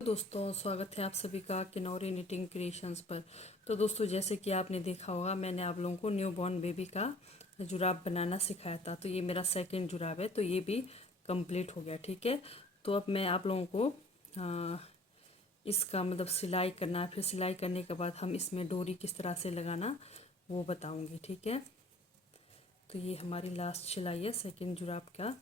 दोस्तों, स्वागत है आप सभी का किन्नौरी निटिंग क्रिएशंस पर। तो दोस्तों, जैसे कि आपने देखा होगा, मैंने आप लोगों को न्यू बॉर्न बेबी का जुराब बनाना सिखाया था। तो ये मेरा सेकंड जुराब है, तो ये भी कंप्लीट हो गया। ठीक है, तो अब मैं आप लोगों को इसका मतलब सिलाई करना, फिर सिलाई करने के बाद हम इसमें डोरी किस तरह से लगाना वो बताऊँगी। ठीक है, तो ये हमारी लास्ट सिलाई है सेकेंड जुराब का।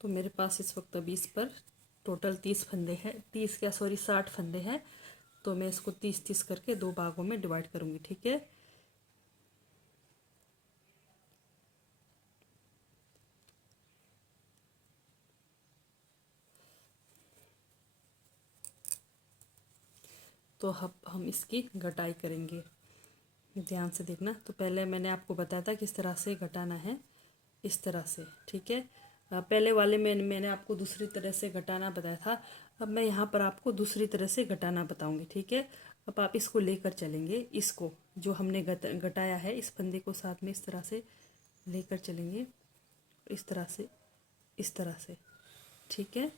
तो मेरे पास इस वक्त अभी इस पर टोटल 30 फंदे हैं, 60 फंदे हैं। तो मैं इसको 30-30 करके दो भागों में डिवाइड करूँगी। ठीक है, तो अब हम इसकी घटाई करेंगे। ध्यान से देखना। तो पहले मैंने आपको बताया था किस तरह से घटाना है, इस तरह से। ठीक है, पहले वाले में मैंने आपको दूसरी तरह से घटाना बताया था। अब मैं यहाँ पर आपको दूसरी तरह से घटाना बताऊंगी। ठीक है, अब आप इसको लेकर चलेंगे, इसको जो हमने घटाया है इस फंदे को साथ में इस तरह से लेकर चलेंगे, इस तरह से, इस तरह से। ठीक है,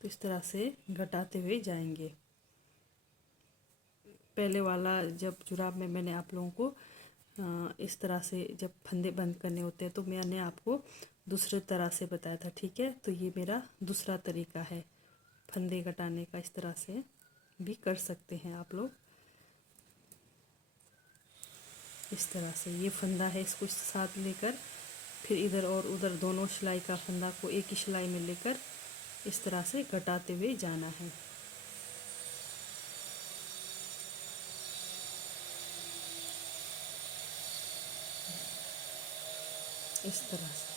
तो इस तरह से घटाते हुए जाएंगे। पहले वाला जब जुराब में मैंने आप लोगों को इस तरह से जब फंदे बंद करने होते हैं तो मैंने आपको दूसरे तरह से बताया था। ठीक है, तो ये मेरा दूसरा तरीका है फंदे घटाने का। इस तरह से भी कर सकते हैं आप लोग। इस तरह से ये फंदा है, इसको साथ लेकर फिर इधर और उधर दोनों सिलाई का फंदा को एक ही सिलाई में लेकर इस तरह से घटाते हुए जाना है। इस तरह से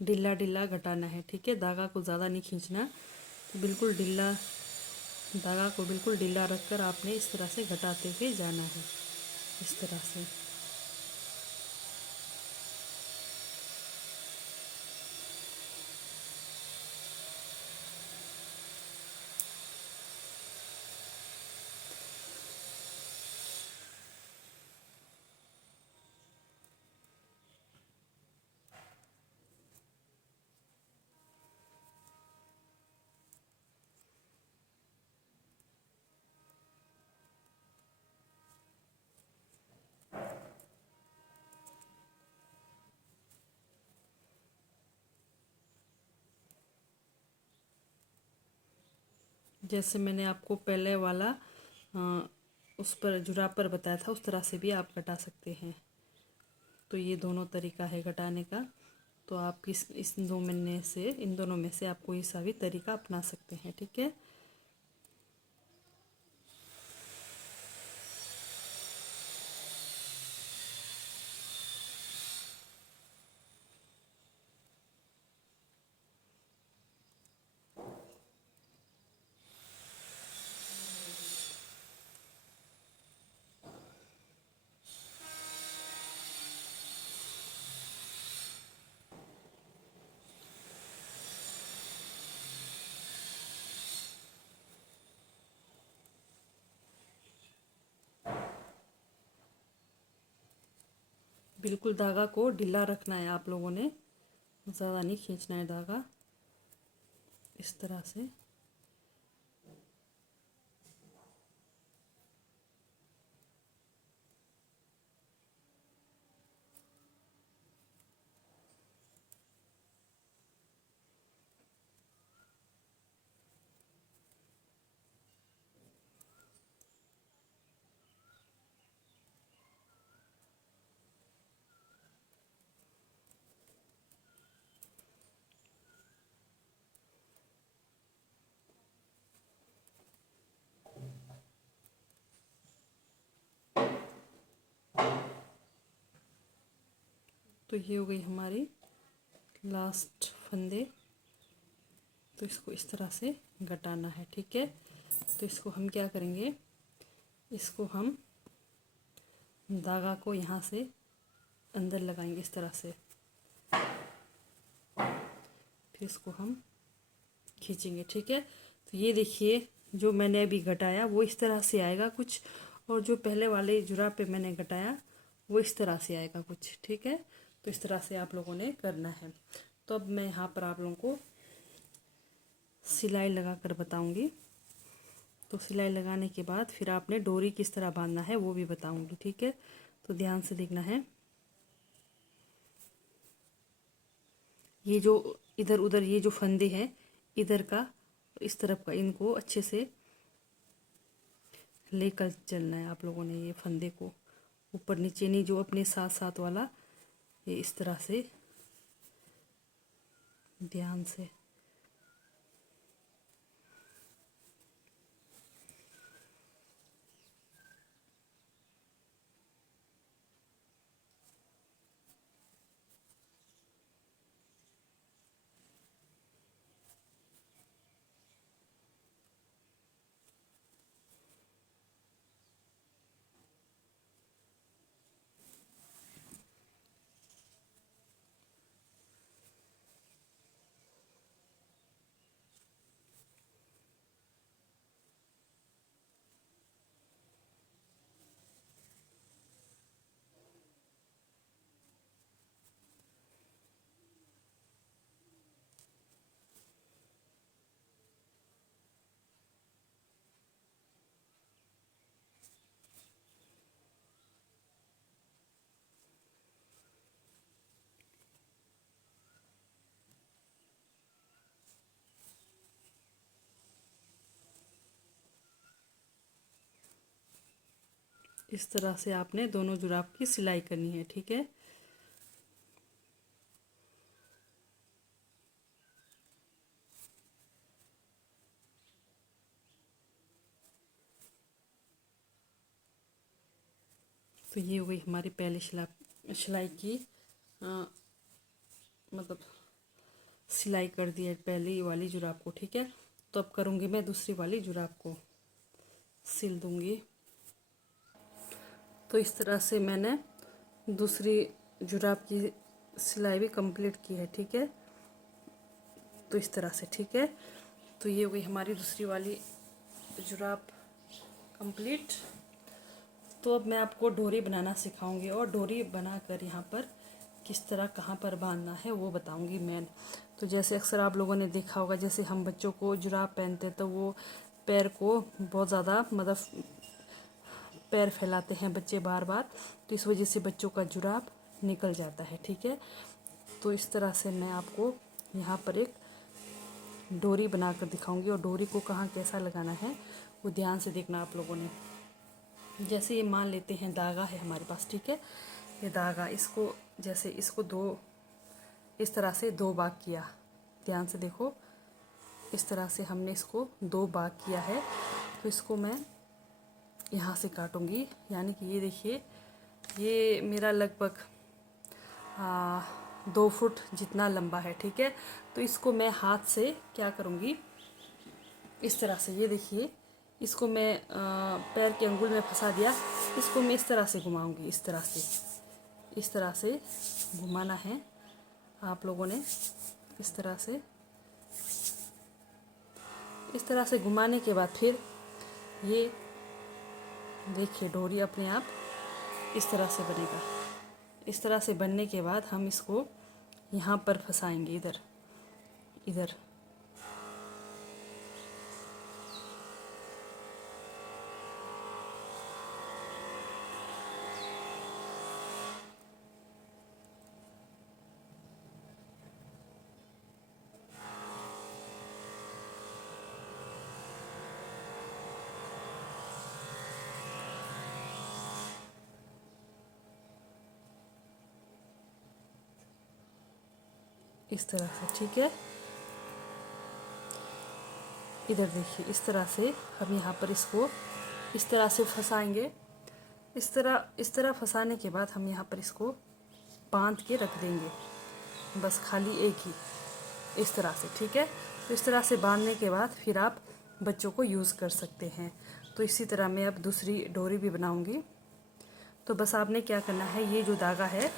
ढीला ढीला घटाना है। ठीक है, धागा को ज़्यादा नहीं खींचना, तो बिल्कुल ढीला, धागा को बिल्कुल ढीला रखकर आपने इस तरह से घटाते हुए जाना है, इस तरह से। जैसे मैंने आपको पहले वाला उस पर जुराब पर बताया था, उस तरह से भी आप घटा सकते हैं। तो ये दोनों तरीका है घटाने का। तो आप इस दो में से, इन दोनों में से आप कोई सा भी तरीका अपना सकते हैं। ठीक है, बिल्कुल धागा को ढीला रखना है आप लोगों ने, ज़्यादा नहीं खींचना है धागा, इस तरह से। तो ये हो गई हमारी लास्ट फंदे। तो इसको इस तरह से घटाना है, ठीक है। तो इसको हम क्या करेंगे, इसको हम धागा को यहाँ से अंदर लगाएंगे इस तरह से, फिर इसको हम खींचेंगे, ठीक है। तो ये देखिए जो मैंने अभी घटाया वो इस तरह से आएगा कुछ, और जो पहले वाले जुराब पे मैंने घटाया वो इस तरह से आएगा कुछ, ठीक है। तो इस तरह से आप लोगों ने करना है। तो अब मैं यहाँ पर आप लोगों को सिलाई लगा कर बताऊँगी। तो सिलाई लगाने के बाद फिर आपने डोरी किस तरह बांधना है वो भी बताऊँगी, ठीक है। तो ध्यान से देखना है। ये जो इधर उधर ये जो फंदे हैं इधर का इस तरफ का, इनको अच्छे से लेकर चलना है आप लोगों ने। ये फंदे को ऊपर नीचे नहीं, जो अपने साथ साथ वाला, ये इस तरह से ध्यान से। इस तरह से आपने दोनों जुराब की सिलाई करनी है, ठीक है। तो ये हो गई हमारी पहली सिलाई की मतलब सिलाई कर दी है पहली वाली जुराब को, ठीक है। तो अब करूँगी मैं दूसरी वाली जुराब को सिल दूँगी। तो इस तरह से मैंने दूसरी जुराब की सिलाई भी कंप्लीट की है, ठीक है। तो इस तरह से, ठीक है। तो ये हो गई हमारी दूसरी वाली जुराब कंप्लीट। तो अब मैं आपको डोरी बनाना सिखाऊंगी, और डोरी बनाकर यहाँ पर किस तरह कहाँ पर बांधना है वो बताऊंगी मैं। तो जैसे अक्सर आप लोगों ने देखा होगा, जैसे हम बच्चों को जुराब पहनते तो वो पैर को बहुत ज़्यादा मतलब पैर फैलाते हैं बच्चे बार बार, तो इस वजह से बच्चों का जुराब निकल जाता है, ठीक है। तो इस तरह से मैं आपको यहाँ पर एक डोरी बनाकर दिखाऊंगी, और डोरी को कहाँ कैसा लगाना है वो ध्यान से देखना आप लोगों ने। जैसे ये मान लेते हैं धागा है हमारे पास, ठीक है। ये धागा, इसको जैसे इसको दो इस तरह से दो भाग किया, ध्यान से देखो। इस तरह से हमने इसको दो भाग किया है। तो इसको मैं यहाँ से काटूंगी, यानी कि ये देखिए ये मेरा लगभग 2 फुट जितना लंबा है, ठीक है। तो इसको मैं हाथ से क्या करूँगी, इस तरह से, ये देखिए इसको मैं पैर के अंगुल में फंसा दिया, इसको मैं इस तरह से घुमाऊंगी, इस तरह से घुमाना है आप लोगों ने। इस तरह से घुमाने के बाद फिर ये देखिए डोरी अपने आप इस तरह से बनेगा। इस तरह से बनने के बाद हम इसको यहाँ पर फंसाएंगे, इधर इधर। इस तरह से, ठीक है। इधर देखिए इस तरह से हम यहाँ पर इसको इस तरह से फंसाएंगे। इस तरह फंसाने के बाद हम यहाँ पर इसको बांध के रख देंगे, बस खाली एक ही, इस तरह से। ठीक है, तो इस तरह से बांधने के बाद फिर आप बच्चों को यूज़ कर सकते हैं। तो इसी तरह मैं अब दूसरी डोरी भी बनाऊंगी। तो बस आपने क्या करना है, ये जो धागा है,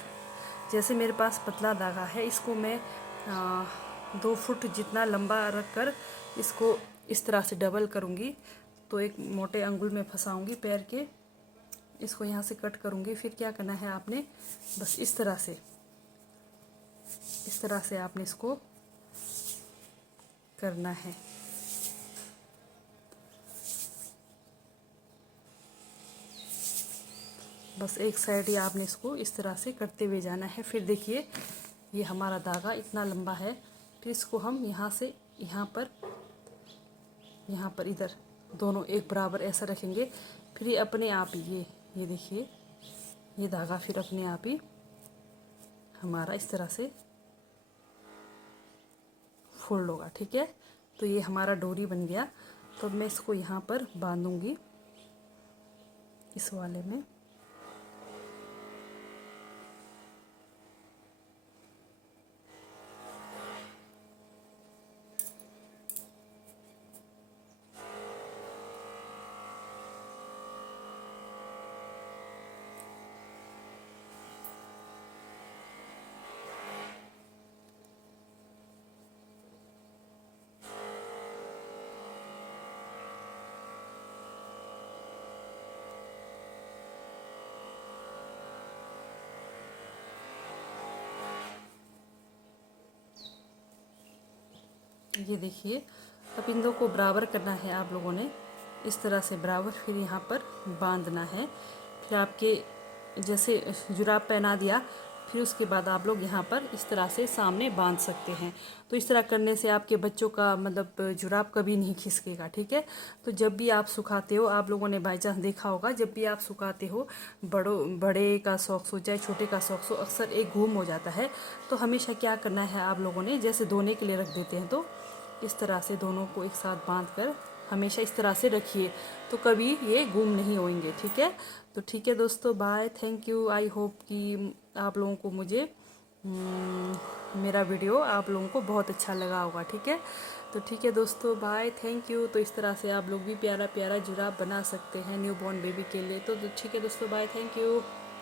जैसे मेरे पास पतला धागा है, इसको मैं 2 फुट जितना लंबा रख कर इसको इस तरह से डबल करूँगी। तो एक मोटे अंगुल में फंसाऊँगी पैर के, इसको यहाँ से कट करूँगी। फिर क्या करना है आपने, बस इस तरह से आपने इसको करना है। बस एक साइड ही आपने इसको इस तरह से करते हुए जाना है। फिर देखिए ये हमारा धागा इतना लंबा है, फिर इसको हम यहाँ से यहाँ पर इधर दोनों एक बराबर ऐसा रखेंगे। फिर ये अपने आप ही ये देखिए ये धागा फिर अपने आप ही हमारा इस तरह से फोल्ड होगा। ठीक है, तो ये हमारा डोरी बन गया। तो अब मैं इसको यहाँ पर बांधूंगी इस वाले में। ये देखिए अब इन दो को बराबर करना है आप लोगों ने, इस तरह से बराबर फिर यहाँ पर बांधना है। फिर आपके जैसे जुराब पहना दिया, फिर उसके बाद आप लोग यहाँ पर इस तरह से सामने बांध सकते हैं। तो इस तरह करने से आपके बच्चों का मतलब जुराब कभी नहीं खिसकेगा। ठीक है, तो जब भी आप सुखाते हो, आप लोगों ने बाई चांस देखा होगा, जब भी आप सुखाते हो, बड़े का सॉक्स हो चाहे छोटे का सॉक्स हो, अक्सर एक गुम हो जाता है। तो हमेशा क्या करना है आप लोगों ने, जैसे धोने के लिए रख देते हैं तो इस तरह से दोनों को एक साथ बांध कर हमेशा इस तरह से रखिए, तो कभी ये गुम नहीं होंगे। ठीक है, तो ठीक है दोस्तों, bye, thank you. I hope कि आप लोगों को मेरा वीडियो आप लोगों को बहुत अच्छा लगा होगा। ठीक है, तो ठीक है दोस्तों, बाय, थैंक यू। तो इस तरह से आप लोग भी प्यारा प्यारा जुराब बना सकते हैं न्यू बॉर्न बेबी के लिए। तो ठीक है दोस्तों, बाय, थैंक यू।